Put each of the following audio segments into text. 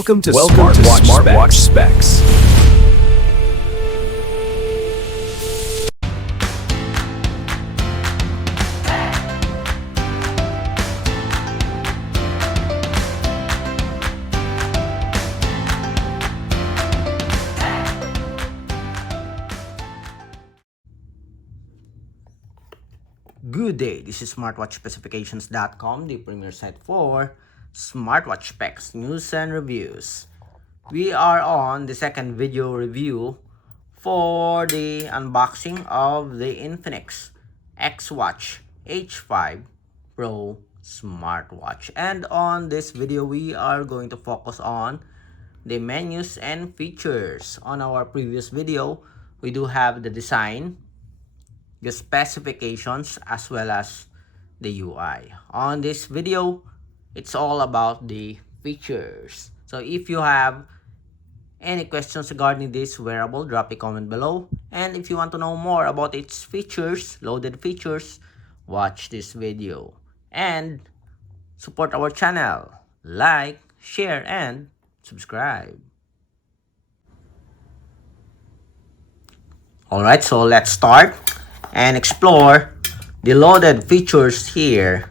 Welcome to Smartwatch Specs. Good day, this is smartwatchspecifications.com, the premier site for smartwatch specs, news and reviews. We are on the second video review for the unboxing of the Infinix XWatch H5 Pro smartwatch. And on this video, we are going to focus on the menus and features. On our previous video, we do have the design, the specifications, as well as the UI. On this video, it's all about the features. So if you have any questions regarding this wearable, drop a comment below. And if you want to know more about its features, loaded features, watch this video. And support our channel. Like, share, and subscribe. Alright, so let's start and explore the loaded features here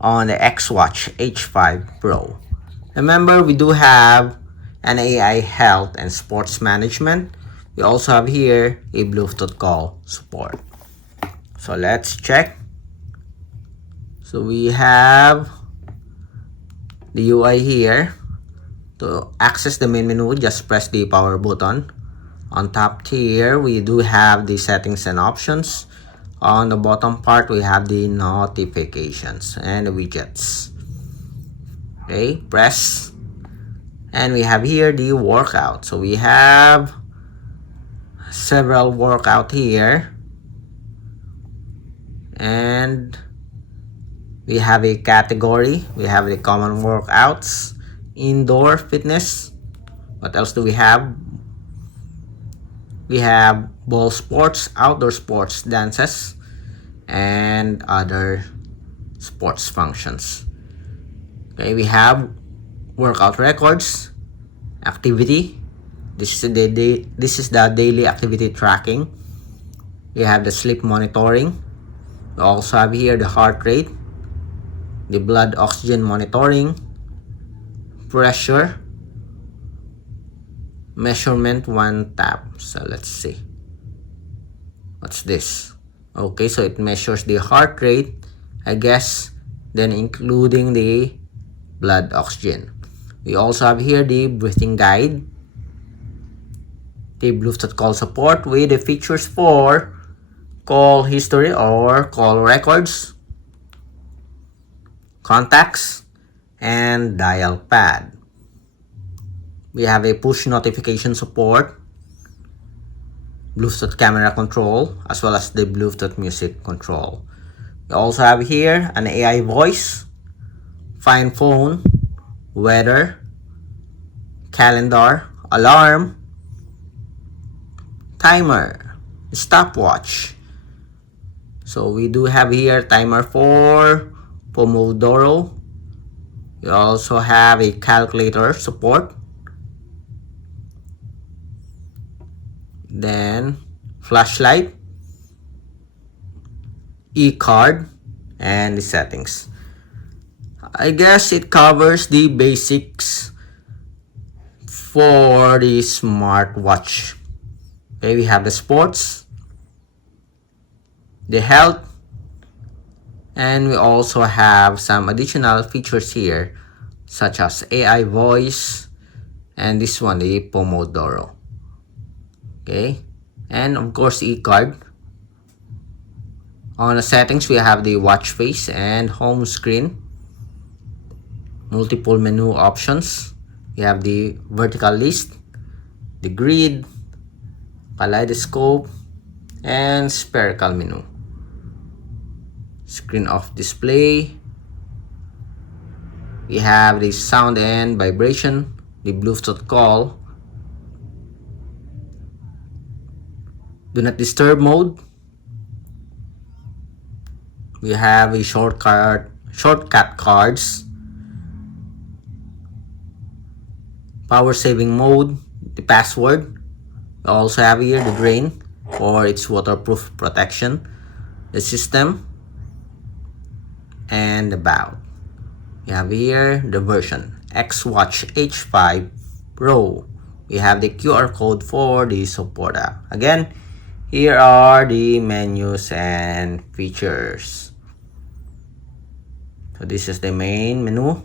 on the XWatch H5 Pro. Remember, we do have an AI health and sports management. We also have here a Bluetooth call support. So let's check. So we have the UI here. To access the main menu, just press the power button. On top here, we do have the settings and options. On the bottom part, we have the notifications and the widgets. Okay, press. And we have here the workout. So we have several workout here. And we have a category. We have the common workouts, indoor fitness. What else do we have? We have ball sports, outdoor sports, dances, and other sports functions. Okay, we have workout records, activity. This is the daily activity tracking. We have the sleep monitoring. We also have here the heart rate, the blood oxygen monitoring, pressure, measurement one tap. So let's see, what's this? Okay, so it measures the heart rate, I guess, then including the blood oxygen. We also have here the breathing guide, the Bluetooth call support with the features for call history or call records, contacts, and dial pad. We have a push notification support, Bluetooth camera control, as well as the Bluetooth music control. We also have here an AI voice, find phone, weather, calendar, alarm, timer, stopwatch. So we do have here timer for Pomodoro. We also have a calculator support. Then flashlight, e-card, and the settings. I guess it covers the basics for the smartwatch. Okay, we have the sports, the health, and we also have some additional features here such as AI voice and this one, the Pomodoro. Okay, and of course e-card. On the settings, we have the watch face and home screen, multiple menu options. We have the vertical list, the grid, kaleidoscope, and spherical menu. Screen off display. We have the sound and vibration, the Bluetooth call, do not disturb mode. We have a shortcut cards, power saving mode, the password. We also have here the drain for its waterproof protection, the system, and about. We have here the version XWatch H5 Pro. We have the QR code for the support app. Again, here are the menus and features. So this is the main menu.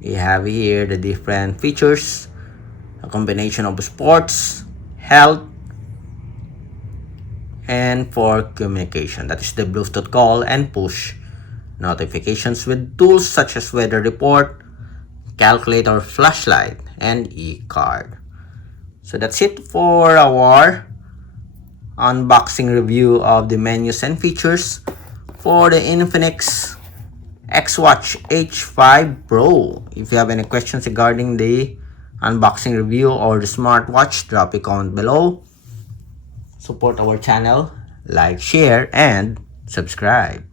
We have here the different features, a combination of sports, health, and for communication. That is the Bluetooth call and push notifications with tools such as weather report, calculator, flashlight, and e-card. So that's it for our unboxing review of the menus and features for the Infinix XWatch H5 Pro. If you have any questions regarding the unboxing review or the smartwatch, drop a comment below. Support our channel, like, share, and subscribe.